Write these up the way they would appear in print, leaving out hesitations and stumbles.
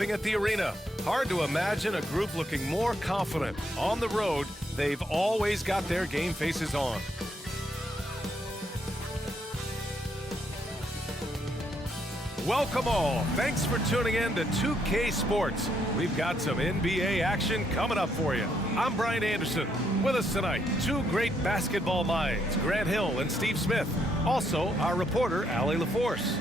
At the arena. Hard to imagine a group looking more confident. On the road, they've always got their game faces on. Welcome all. Thanks for tuning in to 2K Sports. We've got some NBA action coming up for you. I'm Brian Anderson. With us tonight, two great basketball minds, Grant Hill and Steve Smith. Also, our reporter, Allie LaForce.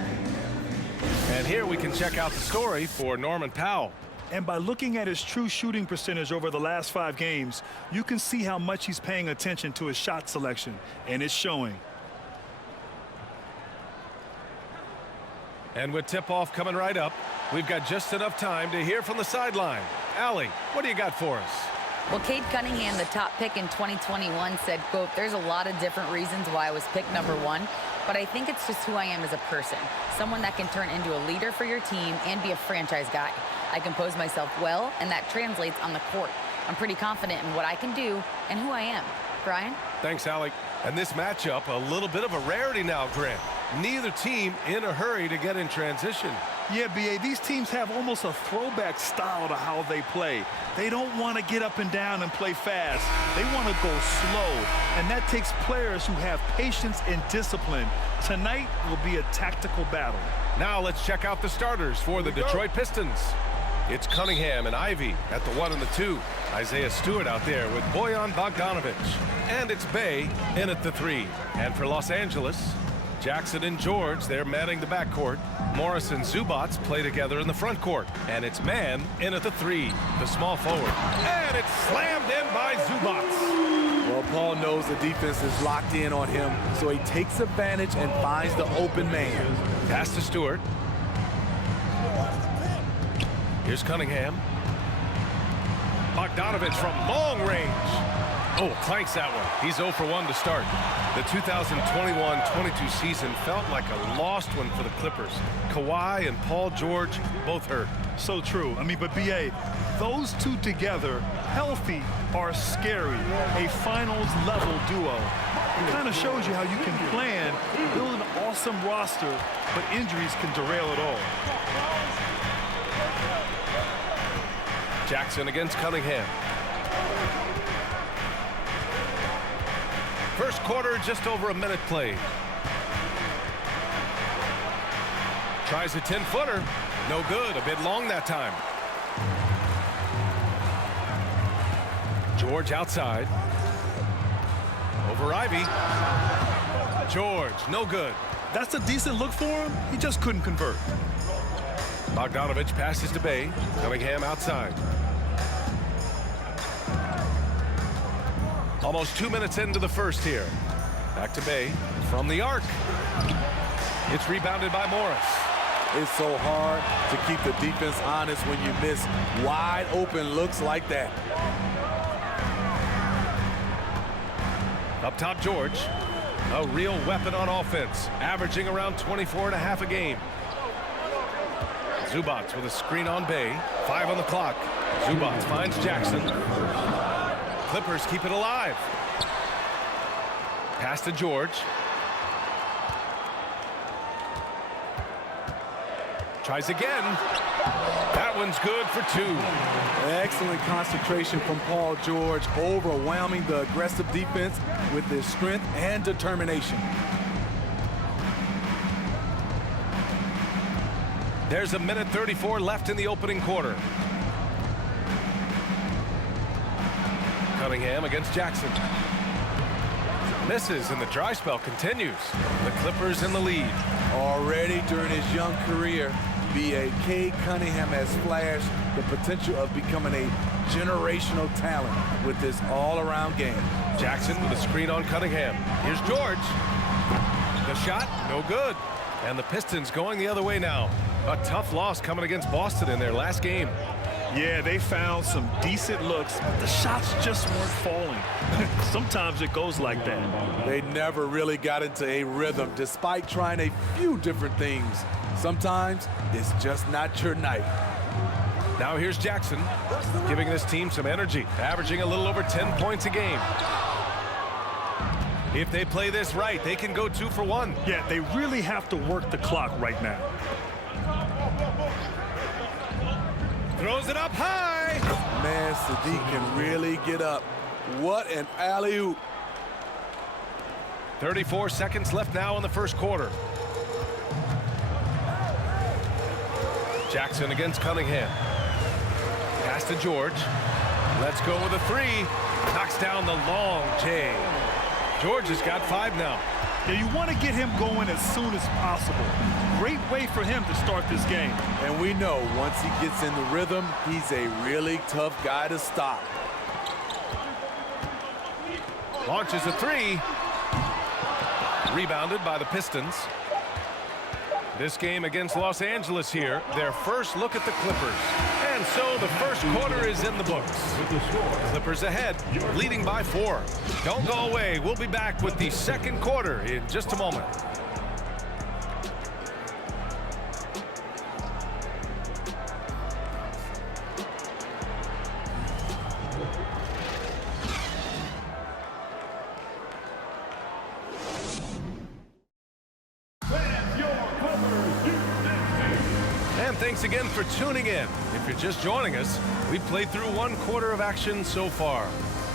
And here we can check out the story for Norman Powell. And by looking at his true shooting percentage over the last 5 games, you can see how much he's paying attention to his shot selection, and it's showing. And with tip-off coming right up, we've got just enough time to hear from the sideline. Allie, what do you got for us? Well, Cade Cunningham, the top pick in 2021, said, quote, "There's a lot of different reasons why I was picked #1, but I think it's just who I am as a person, someone that can turn into a leader for your team and be a franchise guy. I compose myself well, and that translates on the court. I'm pretty confident in what I can do and who I am." Brian? Thanks, Alec. And this matchup, a little bit of a rarity now, Grant. Neither team in a hurry to get in transition. Yeah, B.A., these teams have almost a throwback style to how they play. They don't want to get up and down and play fast. They want to go slow, and that takes players who have patience and discipline. Tonight will be a tactical battle. Now let's check out the starters for the Detroit Pistons. It's Cunningham and Ivy at the 1 and the 2. Isaiah Stewart out there with Bojan Bogdanovic. And it's Bay in at the 3. And for Los Angeles, Jackson and George, they're manning the backcourt. Morris and Zubac play together in the front court. And it's Mann in at the 3, the small forward. And it's slammed in by Zubac. Well, Paul knows the defense is locked in on him, so he takes advantage and finds the open man. Pass to Stewart. Here's Cunningham. Bogdanovic from long range. Oh, clanks that one. He's 0 for 1 to start. The 2021-22 season felt like a lost one for the Clippers. Kawhi and Paul George both hurt. So true. But B.A., those two together, healthy, are scary. A finals-level duo. It kind of shows you how you can plan, build an awesome roster, but injuries can derail it all. Jackson against Cunningham. First quarter, just over a minute played. Tries a 10-footer. No good. A bit long that time. George outside. Over Ivy. George, no good. That's a decent look for him. He just couldn't convert. Bogdanovic passes to Bay. Cunningham outside. Almost 2 minutes into the first here. Back to Bay from the arc. It's rebounded by Morris. It's so hard to keep the defense honest when you miss wide open looks like that. Up top, George. A real weapon on offense, averaging around 24.5 a game. Zubac with a screen on Bay. 5 on the clock. Zubac finds Jackson. Clippers keep it alive. Pass to George. Tries again. That one's good for 2. Excellent concentration from Paul George, overwhelming the aggressive defense with his strength and determination. There's a minute 34 left in the opening quarter. Cunningham against Jackson. Misses, and the dry spell continues. The Clippers in the lead. Already during his young career, Cade Cunningham has flashed the potential of becoming a generational talent with this all-around game. Jackson with a screen on Cunningham. Here's George. The shot, no good. And the Pistons going the other way now. A tough loss coming against Boston in their last game. Yeah, they found some decent looks, but the shots just weren't falling. Sometimes it goes like that. They never really got into a rhythm despite trying a few different things. Sometimes it's just not your night. Now here's Jackson, giving this team some energy, averaging a little over 10 points a game. If they play this right, they can go 2 for 1. Yeah, they really have to work the clock right now. Throws it up high. Man, Sadiq can really get up. What an alley-oop. 34 seconds left now in the first quarter. Jackson against Cunningham. Pass to George. Let's go with a three. Knocks down the long J. George has got 5 now. Yeah, you want to get him going as soon as possible. Great way for him to start this game. And we know once he gets in the rhythm, he's a really tough guy to stop. Launches a three. Rebounded by the Pistons. This game against Los Angeles here, their first look at the Clippers. And so the first quarter is in the books. Clippers ahead, leading by 4. Don't go away. We'll be back with the second quarter in just a moment. And thanks again for tuning in. If you're just joining us, we've played through 1 quarter of action so far.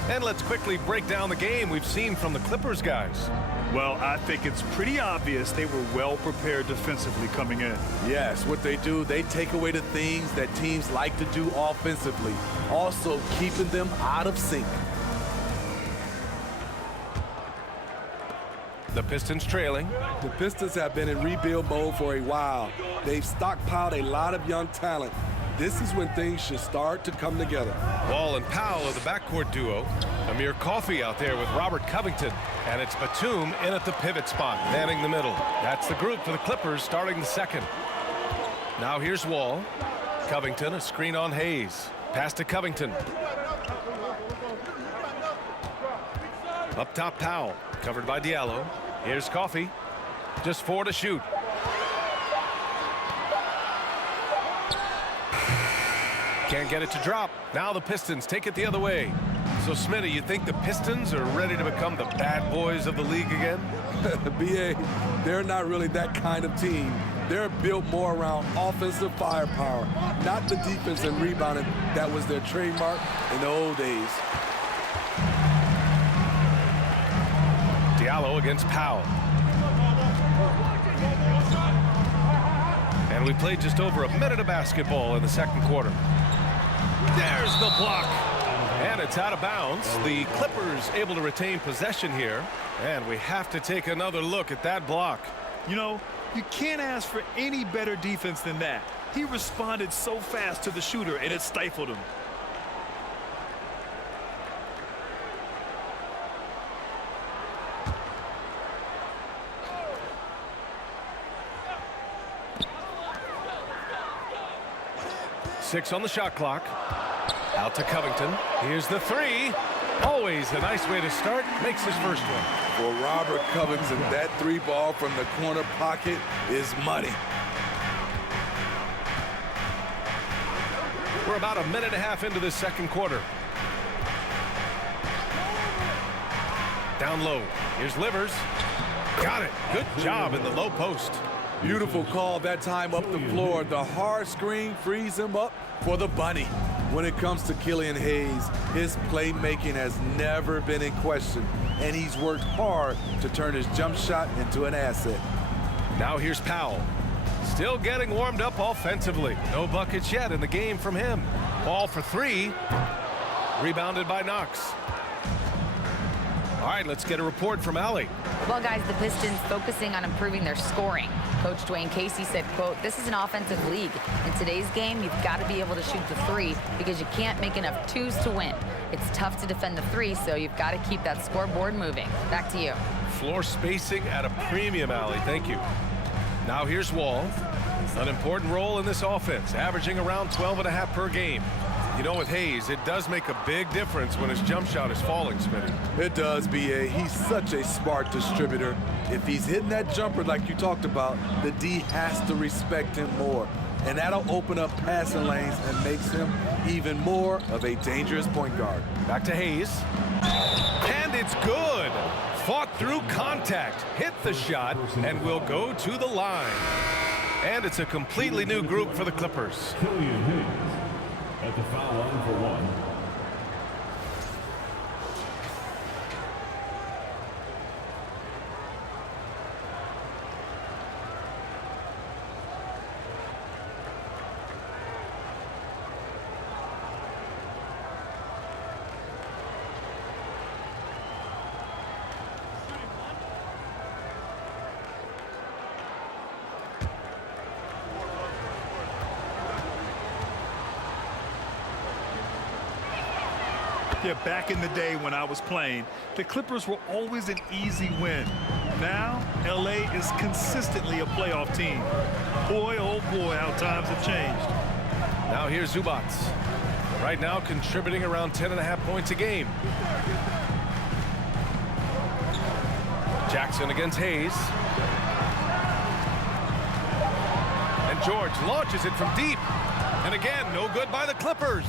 And let's quickly break down the game we've seen from the Clippers guys. Well, I think it's pretty obvious they were well prepared defensively coming in. Yes, what they do, they take away the things that teams like to do offensively, also keeping them out of sync. The Pistons trailing. The Pistons have been in rebuild mode for a while. They've stockpiled a lot of young talent. This is when things should start to come together. Wall and Powell are the backcourt duo. Amir Coffey out there with Robert Covington. And it's Batum in at the pivot spot, manning the middle. That's the group for the Clippers starting the second. Now here's Wall. Covington, a screen on Hayes. Pass to Covington. Up top, Powell. Covered by Diallo. Here's Coffey. Just 4 to shoot. Can't get it to drop. Now the Pistons take it the other way. So, Smitty, you think the Pistons are ready to become the bad boys of the league again? BA, they're not really that kind of team. They're built more around offensive firepower, not the defense and rebounding that was their trademark in the old days. Diallo against Powell. And we played just over a minute of basketball in the second quarter. There's the block. And it's out of bounds. The Clippers able to retain possession here. And we have to take another look at that block. You know, you can't ask for any better defense than that. He responded so fast to the shooter, and it stifled him. Six on the shot clock. Out to Covington. Here's the three. Always a nice way to start. Makes his first one. For Robert Covington, that 3 ball from the corner pocket is money. We're about a minute and a half into this second quarter. Down low. Here's Livers. Got it. Good job in the low post. Beautiful call that time up the floor. The hard screen frees him up for the bunny. When it comes to Killian Hayes, his playmaking has never been in question, and he's worked hard to turn his jump shot into an asset. Now here's Powell. Still getting warmed up offensively. No buckets yet in the game from him. Ball for 3. Rebounded by Knox. All right, let's get a report from Allie. Well, guys, the Pistons focusing on improving their scoring. Coach Dwayne Casey said, quote, "This is an offensive league. In today's game, you've got to be able to shoot the 3 because you can't make enough 2s to win. It's tough to defend the 3, so you've got to keep that scoreboard moving." Back to you. Floor spacing at a premium, Allie. Thank you. Now here's Wall. An important role in this offense, averaging around 12.5 per game. You know, with Hayes, it does make a big difference when his jump shot is falling, Smitty. It does, B.A. He's such a smart distributor. If he's hitting that jumper like you talked about, the D has to respect him more. And that'll open up passing lanes and makes him even more of a dangerous point guard. Back to Hayes. And it's good. Fought through contact, hit the shot, and will go to the line. And it's a completely new group for the Clippers. Yeah, back in the day when I was playing, the Clippers were always an easy win. Now, LA is consistently a playoff team. Boy, oh boy, how times have changed. Now here's Zubac. Right now contributing around 10.5 points a game. Jackson against Hayes. And George launches it from deep. And again, no good by the Clippers.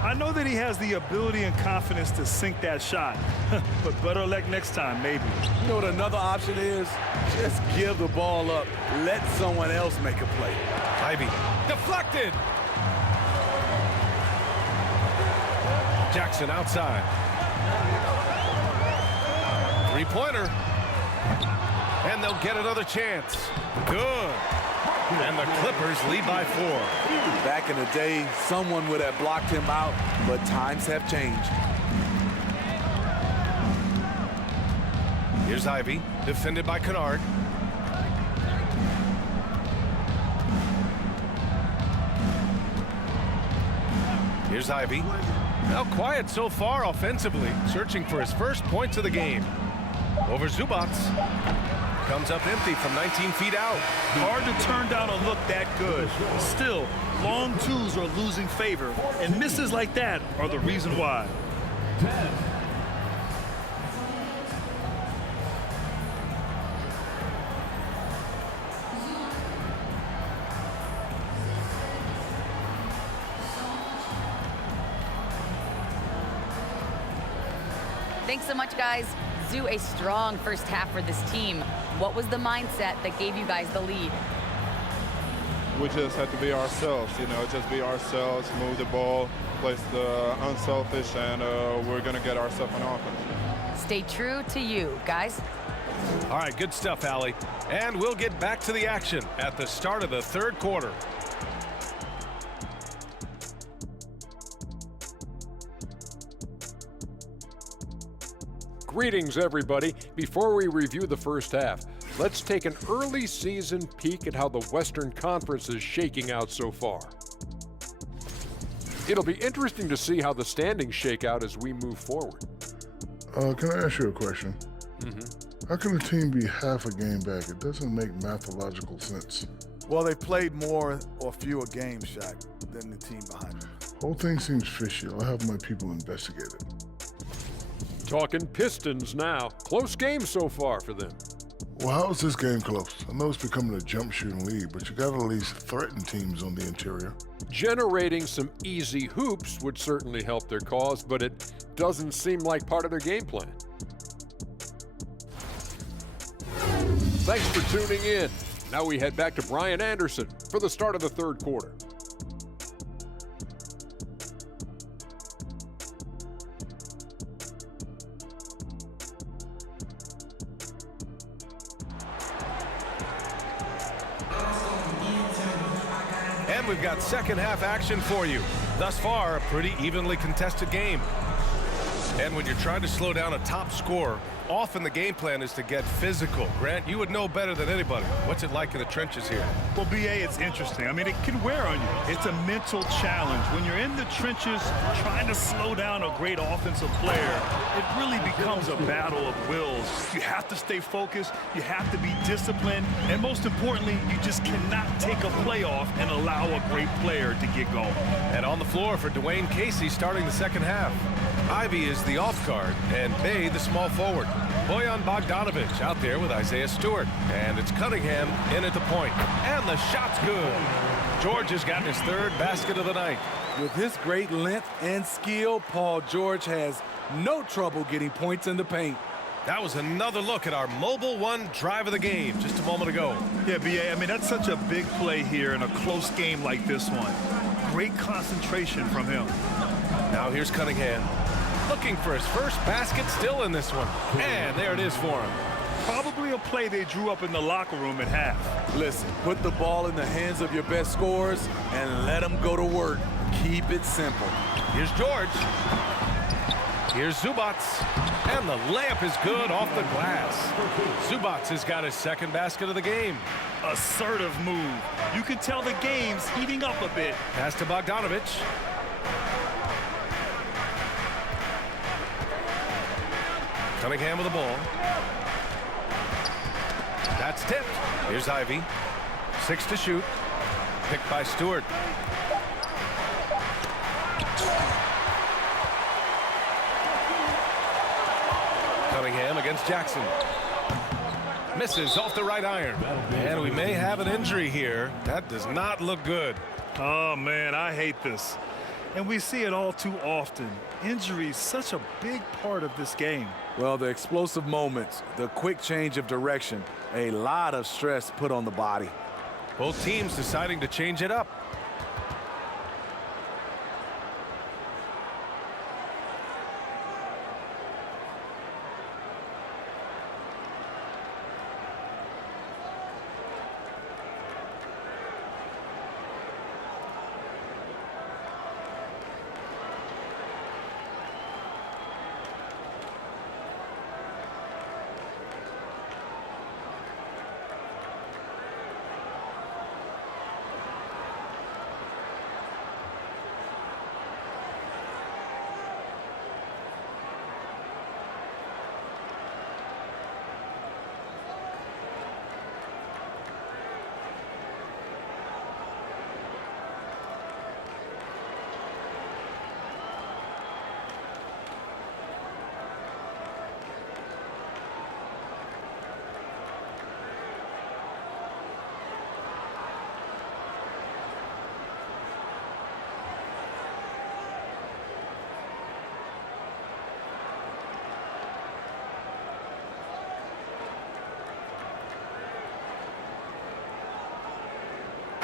I know that he has the ability and confidence to sink that shot, but better luck next time, maybe. You know what another option is? Just give the ball up. Let someone else make a play. Ivy deflected. Jackson outside. Three-pointer. And they'll get another chance. Good. And the Clippers lead by 4. Back in the day, someone would have blocked him out, but times have changed. Here's Ivy, defended by Kennard. Here's Ivy. Now quiet so far offensively, searching for his first points of the game. Over Zubac. Comes up empty from 19 feet out. Hard to turn down a look that good. Still, long twos are losing favor, and misses like that are the reason why. Thanks so much, guys. Zoo, a strong first half for this team. What was the mindset that gave you guys the lead? We just have to be ourselves, just be ourselves, move the ball, play the unselfish, and we're going to get ourselves an offense. Stay true to you, guys. All right, good stuff, Allie. And we'll get back to the action at the start of the third quarter. Greetings, everybody. Before we review the first half, let's take an early season peek at how the Western Conference is shaking out so far. It'll be interesting to see how the standings shake out as we move forward. Can I ask you a question? How can a team be half a game back? It doesn't make mathological sense. Well, they played more or fewer games, Shaq, than the team behind them. Whole thing seems fishy. I'll have my people investigate it. Talking Pistons now. Close game so far for them. Well, how is this game close? I know it's becoming a jump shooting league, but you got to at least threaten teams on the interior. Generating some easy hoops would certainly help their cause, but it doesn't seem like part of their game plan. Thanks for tuning in. Now we head back to Brian Anderson for the start of the third quarter. And we've got second half action for you. Thus far, a pretty evenly contested game. And when you're trying to slow down a top scorer, often the game plan is to get physical. Grant, you would know better than anybody. What's it like in the trenches here? Well, BA, it's interesting. I mean, it can wear on you. It's a mental challenge. When you're in the trenches trying to slow down a great offensive player, it really becomes a battle of wills. You have to stay focused. You have to be disciplined. And most importantly, you just cannot take a play off and allow a great player to get going. And on the floor for Dwayne Casey starting the second half. Ivy is the off guard, and Bay the small forward. Bojan Bogdanovic out there with Isaiah Stewart. And it's Cunningham in at the point. And the shot's good. George has gotten his third basket of the night. With his great length and skill, Paul George has no trouble getting points in the paint. That was another look at our Mobile One drive of the game just a moment ago. Yeah, BA, I mean, that's such a big play here in a close game like this one. Great concentration from him. Now here's Cunningham. Looking for his first basket still in this one. And there it is for him. Probably a play they drew up in the locker room at half. Listen, put the ball in the hands of your best scorers and let them go to work. Keep it simple. Here's George. Here's Zubac. And the layup is good off the glass. Zubac has got his second basket of the game. Assertive move. You can tell the game's heating up a bit. Pass to Bogdanovic. Cunningham with the ball. That's tipped. Here's Ivy. 6 to shoot. Picked by Stewart. Cunningham against Jackson. Misses off the right iron. And we may have an injury here. That does not look good. Oh, man, I hate this. And we see it all too often. Injury is such a big part of this game. Well, the explosive moments, the quick change of direction, a lot of stress put on the body. Both teams deciding to change it up.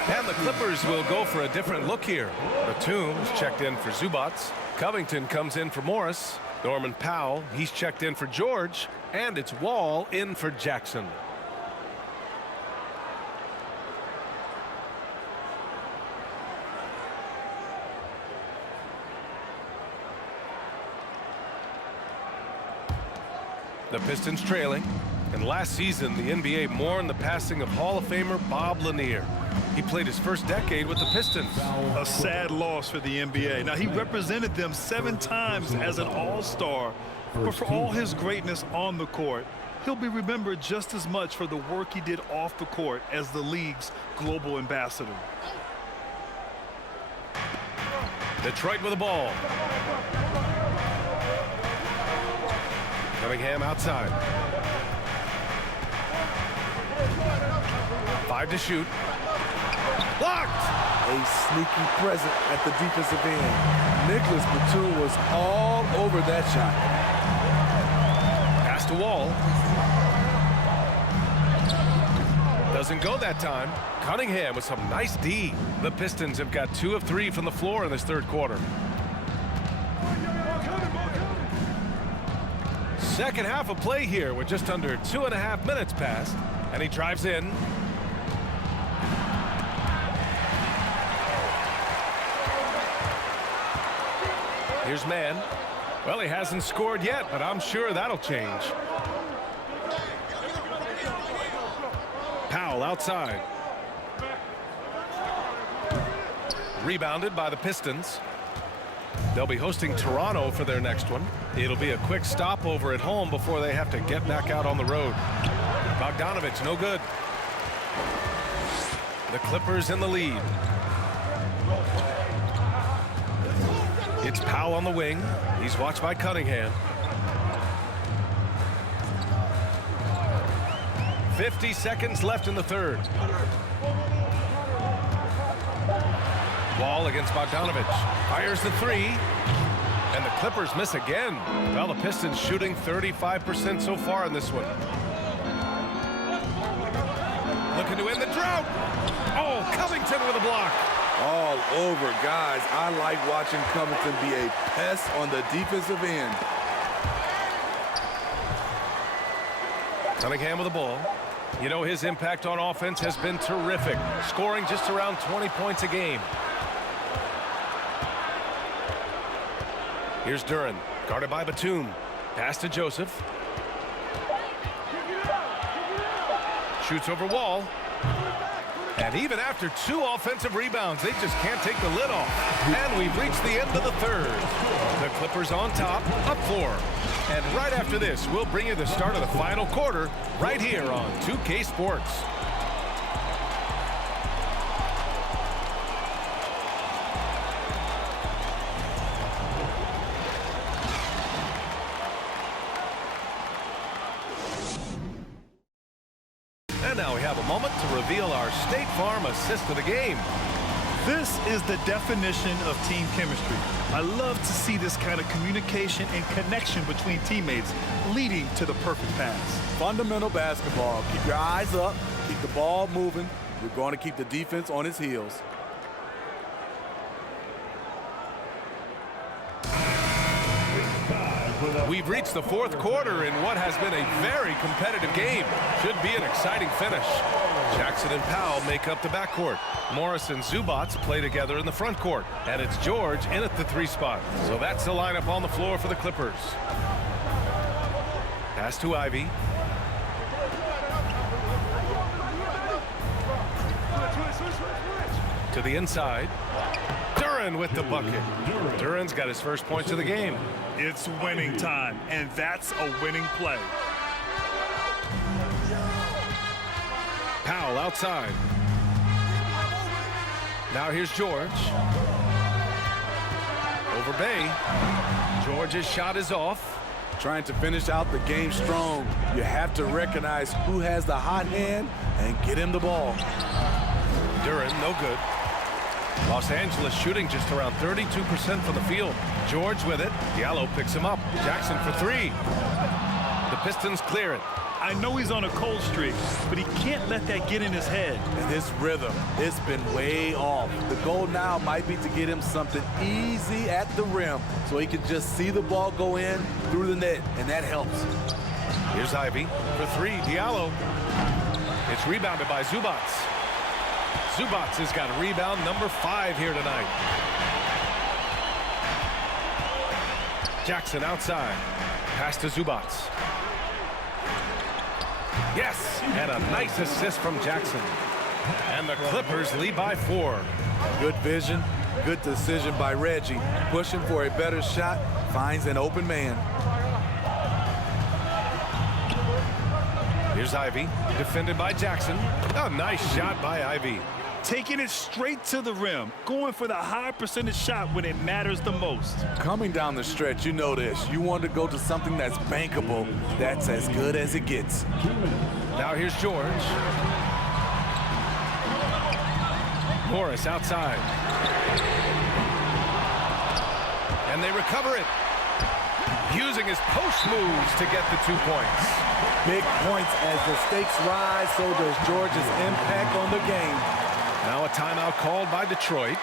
And the Clippers will go for a different look here. Batum is checked in for Zubats. Covington comes in for Morris. Norman Powell, he's checked in for George. And it's Wall in for Jackson. The Pistons trailing. And last season, the NBA mourned the passing of Hall of Famer Bob Lanier. He played his first decade with the Pistons. A sad loss for the NBA. Now, he represented them 7 times as an all-star. But for all his greatness on the court, he'll be remembered just as much for the work he did off the court as the league's global ambassador. Detroit with the ball. Cunningham outside. 5 to shoot. Blocked! A sneaky present at the defensive end. Nicholas Batum was all over that shot. Pass to Wall. Doesn't go that time. Cunningham with some nice D. The Pistons have got 2 of 3 from the floor in this third quarter. Second half of play here with just under 2.5 minutes passed. And he drives in. Here's Mann. Well, he hasn't scored yet, but I'm sure that'll change. Powell outside. Rebounded by the Pistons. They'll be hosting Toronto for their next one. It'll be a quick stopover at home before they have to get back out on the road. Bogdanovich, no good. The Clippers in the lead. It's Powell on the wing. He's watched by Cunningham. 50 seconds left in the third. Wall against Bogdanovich. Fires the 3. And the Clippers miss again. Well, the Pistons shooting 35% so far in this one. Looking to end the drought. Oh, Covington with a block. All over, guys. I like watching Covington be a pest on the defensive end. Cunningham with the ball. You know, his impact on offense has been terrific, scoring just around 20 points a game. Here's Duren, guarded by Batum. Pass to Joseph. Shoots over Wall. And even after 2 offensive rebounds, they just can't take the lid off. And we've reached the end of the third. The Clippers on top, up 4. And right after this, we'll bring you the start of the final quarter right here on 2K Sports. And now we have a moment to reveal our State Farm assist of the game. This is the definition of team chemistry. I love to see this kind of communication and connection between teammates leading to the perfect pass. Fundamental basketball. Keep your eyes up. Keep the ball moving. You're going to keep the defense on its heels. We've reached the 4th quarter in what has been a very competitive game. Should be an exciting finish. Jackson and Powell make up the backcourt. Morris and Zubac play together in the front court. And it's George in at the 3 spot. So that's the lineup on the floor for the Clippers. Pass to Ivy. To the inside. Duren with the bucket. Duren's got his first points of the game. It's winning time, and that's a winning play. Powell outside. Now here's George. Over Bay. George's shot is off. Trying to finish out the game strong. You have to recognize who has the hot hand and get him the ball. Duren, no good. Los Angeles shooting just around 32% from the field. George with it. Diallo picks him up. Jackson for 3. The Pistons clear it. I know he's on a cold streak, but he can't let that get in his head. And his rhythm, it's been way off. The goal now might be to get him something easy at the rim so he can just see the ball go in through the net, and that helps. Here's Ivy for 3. Diallo. It's rebounded by Zubac. Zubac has got a rebound number 5 here tonight. Jackson outside. Pass to Zubac. Yes, and a nice assist from Jackson. And the Clippers lead by 4. Good vision, good decision by Reggie. Pushing for a better shot, finds an open man. Here's Ivy, defended by Jackson. A nice shot by Ivy. Taking it straight to the rim, going for the high percentage shot when it matters the most. Coming down the stretch, you know this. You want to go to something that's bankable. That's as good as it gets. Now here's George. Morris outside. And they recover it. Using his post moves to get the 2 points. Big points as the stakes rise, so does George's impact on the game. Now a timeout called by Detroit.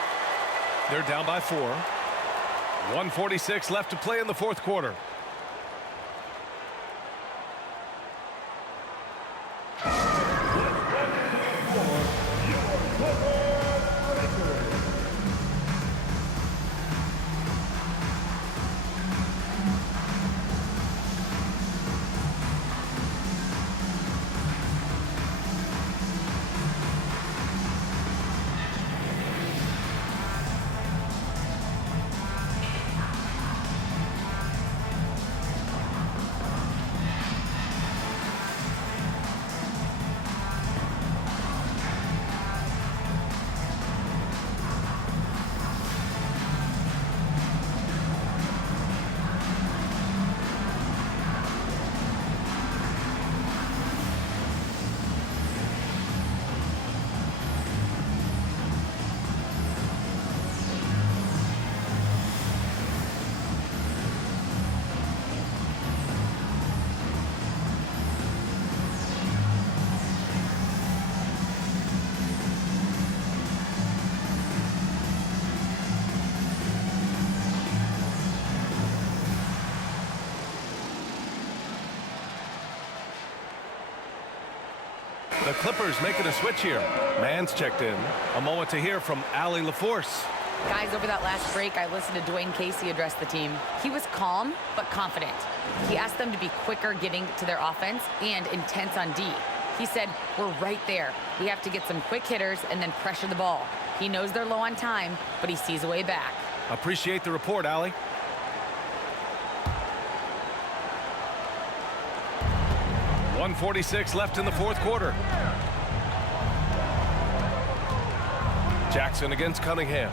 They're down by 4. 1:46 left to play in the 4th quarter. The Clippers making a switch here. Mann's checked in. A moment to hear from Allie LaForce. Guys, over that last break, I listened to Dwayne Casey address the team. He was calm, but confident. He asked them to be quicker getting to their offense and intense on D. He said, we're right there. We have to get some quick hitters and then pressure the ball. He knows they're low on time, but he sees a way back. Appreciate the report, Allie. .146 left in the fourth quarter. Jackson against Cunningham.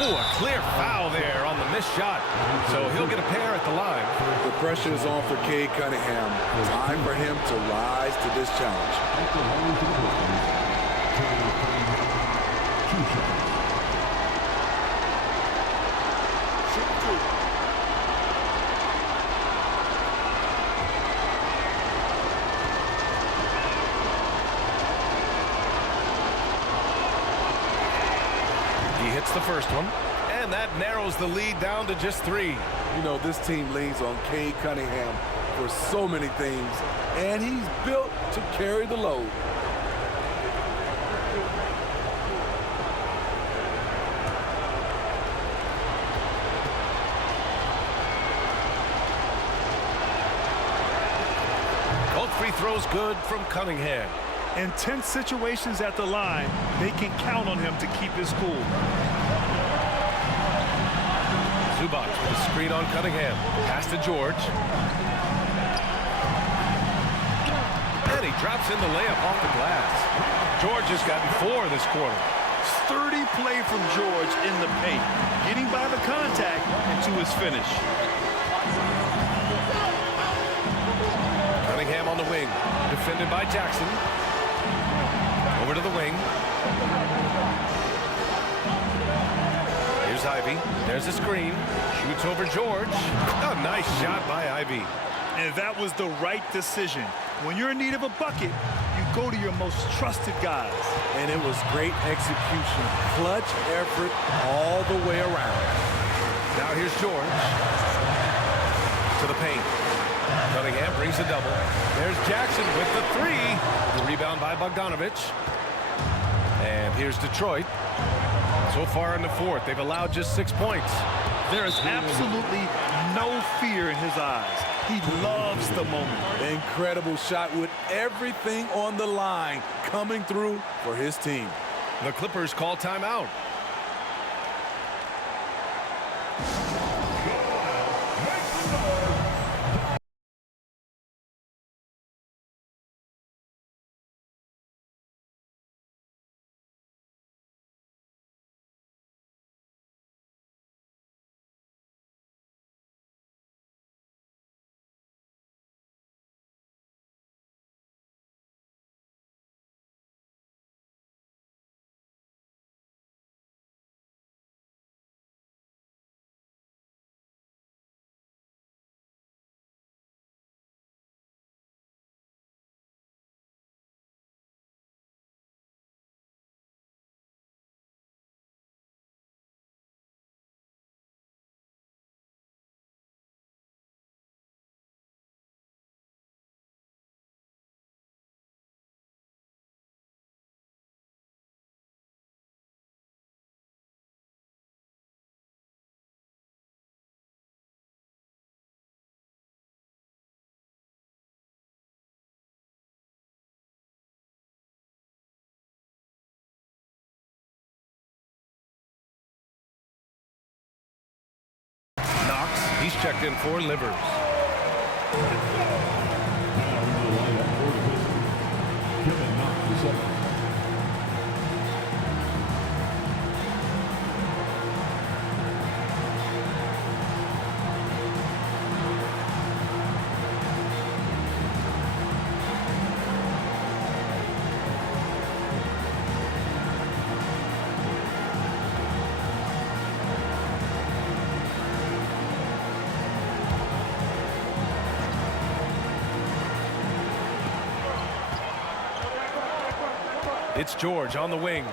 Oh, a clear foul there on the missed shot. So he'll get a pair at the line. The pressure is on for Cade Cunningham. Time for him to rise to this challenge. The first one, and that narrows the lead down to just 3. You know, this team leans on Cade Cunningham for so many things, and he's built to carry the load. Both free throws good from Cunningham. In tense situations at the line, they can count on him to keep his cool. Zubac with a screen on Cunningham. Pass to George. And he drops in the layup off the glass. George has gotten 4 this quarter. Sturdy play from George in the paint, getting by the contact and to his finish. Cunningham on the wing. Defended by Jackson. Over to the wing. Here's Ivy. There's a screen. Shoots over George. A nice shot by Ivy. And that was the right decision. When you're in need of a bucket, you go to your most trusted guys. And it was great execution. Clutch effort all the way around. Now here's George. To the paint. Cunningham brings a double. There's Jackson with the 3. The rebound by Bogdanovich. And here's Detroit. So far in the fourth, they've allowed just 6 points. There is absolutely no fear in his eyes. He loves the moment. Incredible shot with everything on the line coming through for his team. The Clippers call timeout. He's checked in for Livers. It's George on the wing.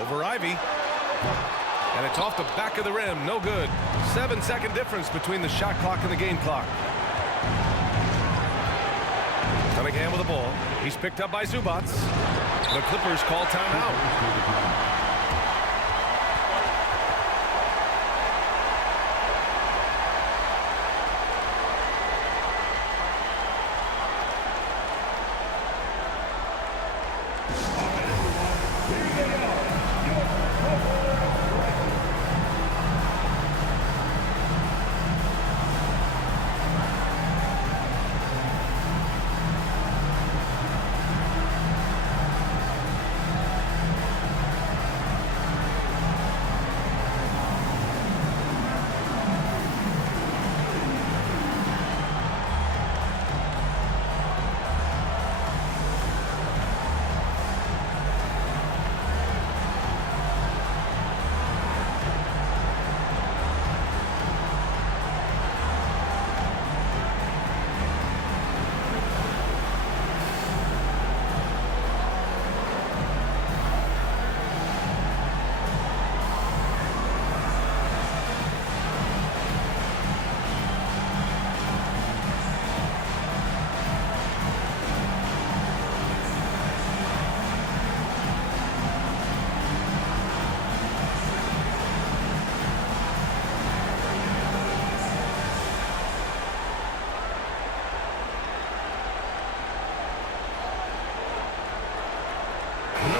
Over Ivy. And it's off the back of the rim. No good. 7-second difference between the shot clock and the game clock. Cunningham with the ball. He's picked up by Zubac. The Clippers call timeout.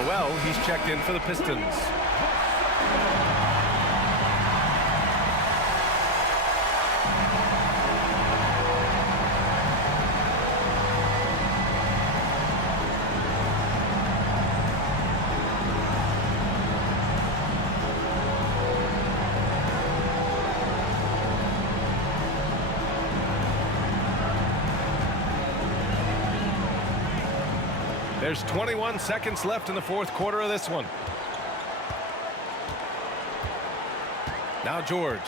Noel, he's checked in for the Pistons. There's 21 seconds left in the fourth quarter of this one. Now George.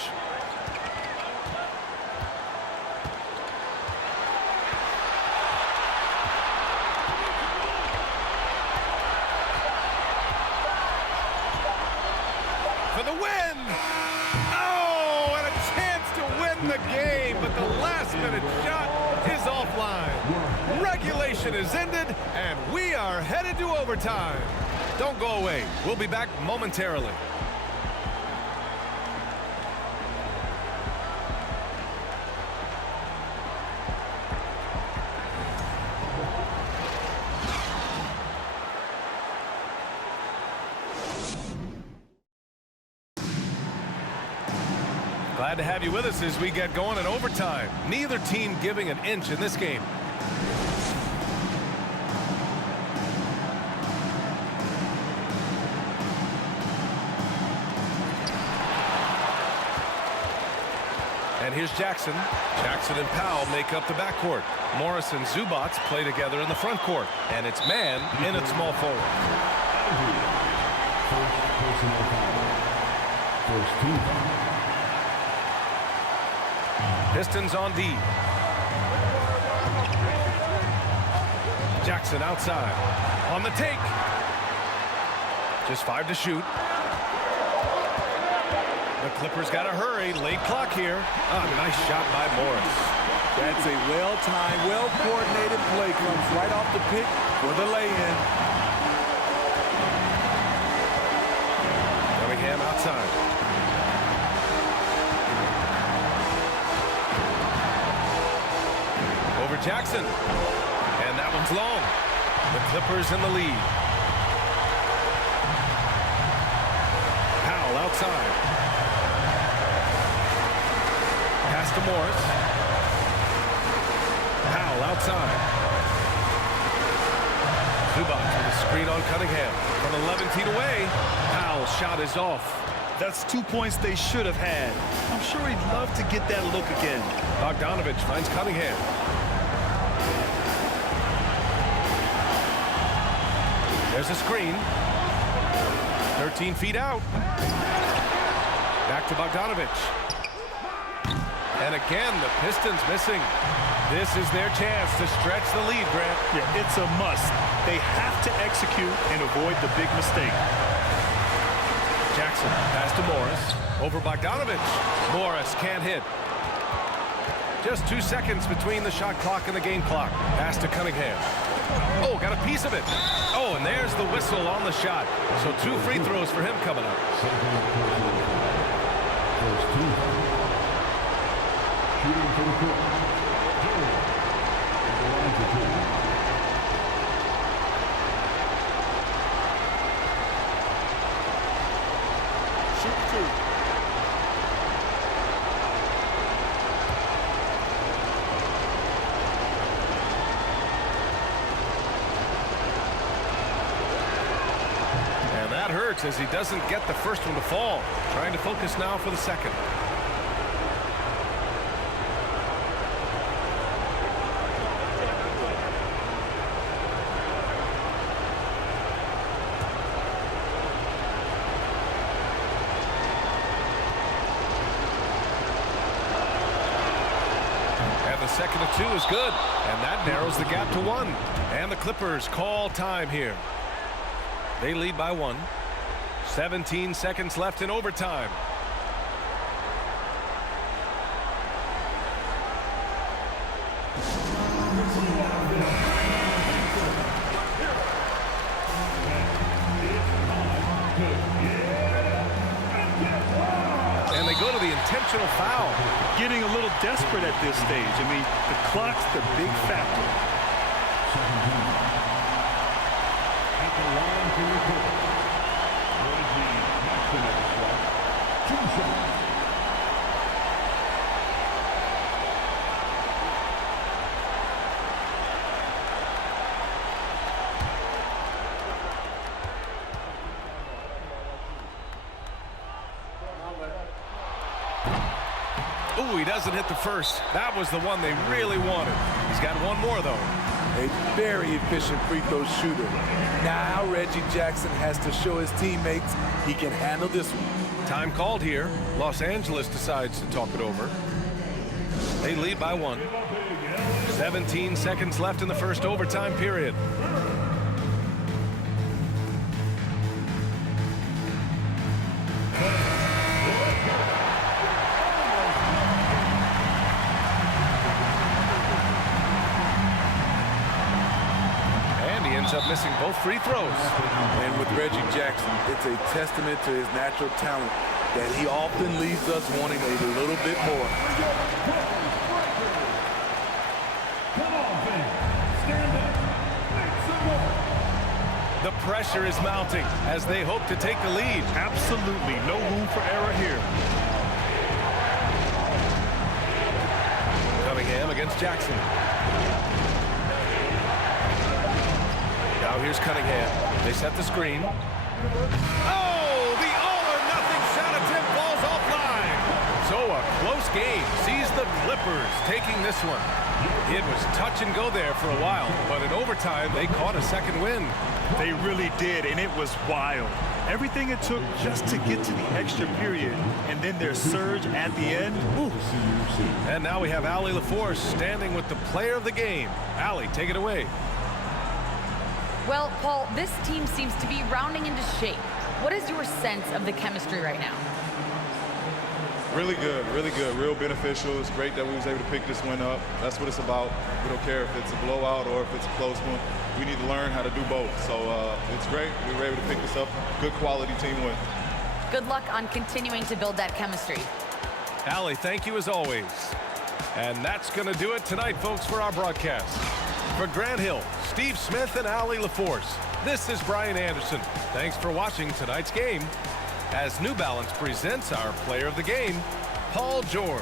For the win! Oh, and a chance to win the game, but the last-minute shot is offline. Regulation is ended, and we are headed to overtime. Don't go away. We'll be back momentarily. Glad to have you with us as we get going in overtime. Neither team giving an inch in this game. And here's Jackson. Jackson and Powell make up the backcourt. Morris and Zubac play together in the front court. And it's man in at small forward. First team. Pistons on D. Jackson outside. On the take. Just 5 to shoot. The Clippers got to hurry. Late clock here. Oh, nice shot by Morris. That's a well-timed, well-coordinated play. Comes right off the pick for the lay-in. Cunningham outside. Over Jackson. And that one's long. The Clippers in the lead. Powell outside. Pass to Morris. Powell outside. Zubac with a screen on Cunningham. From 11 feet away, Powell's shot is off. That's 2 points they should have had. I'm sure he'd love to get that look again. Bogdanovich finds Cunningham. There's a screen. 13 feet out. Back to Bogdanovich. And again, the Pistons missing. This is their chance to stretch the lead, Grant. Yeah, it's a must. They have to execute and avoid the big mistake. Jackson, pass to Morris. Over Bogdanovich. Morris can't hit. Just 2 seconds between the shot clock and the game clock. Pass to Cunningham. Oh, got a piece of it. Oh, and there's the whistle on the shot. So 2 free throws for him coming up. First team. Shooting for the court. The line for 2. Shoot 2. And that hurts as he doesn't get the first one to fall. Trying to focus now for the second. The second of 2 is good, and that narrows the gap to 1. And the Clippers call time here. They lead by 1. 17 seconds left in overtime. And they go to the intentional foul. Getting a little desperate at this stage. I mean, the clock's the big factor. At the line Taking the court. Reggie Jackson at the spot. 2 shots. Ooh, he doesn't hit the first. That was the one they really wanted. He's got one more, though. A very efficient free throw shooter. Now Reggie Jackson has to show his teammates he can handle this one. Time called here. Los Angeles decides to talk it over. They lead by 1. 17 seconds left in the first overtime period. Up missing both free throws. And with Reggie Jackson, it's a testament to his natural talent that he often leaves us wanting a little bit more. Come on, fans. Stand up. Make some more. The pressure is mounting as they hope to take the lead. Absolutely no room for error here. Cunningham against Jackson. Now here's Cunningham. They set the screen. Oh, the all-or-nothing shot attempt falls offline. So a close game sees the Clippers taking this one. It was touch and go there for a while, but in overtime, they caught a second win. They really did, and it was wild. Everything it took just to get to the extra period, and then their surge at the end. Ooh. And now we have Allie LaForce standing with the player of the game. Allie, take it away. Well, Paul, this team seems to be rounding into shape. What is your sense of the chemistry right now? Really good, really good, real beneficial. It's great that we was able to pick this win up. That's what it's about. We don't care if it's a blowout or if it's a close one. We need to learn how to do both. So it's great. We were able to pick this up. Good quality team win. Good luck on continuing to build that chemistry. Allie, thank you as always. And that's going to do it tonight, folks, for our broadcast. For Grant Hill, Steve Smith, and Allie LaForce, this is Brian Anderson. Thanks for watching tonight's game as New Balance presents our player of the game, Paul George.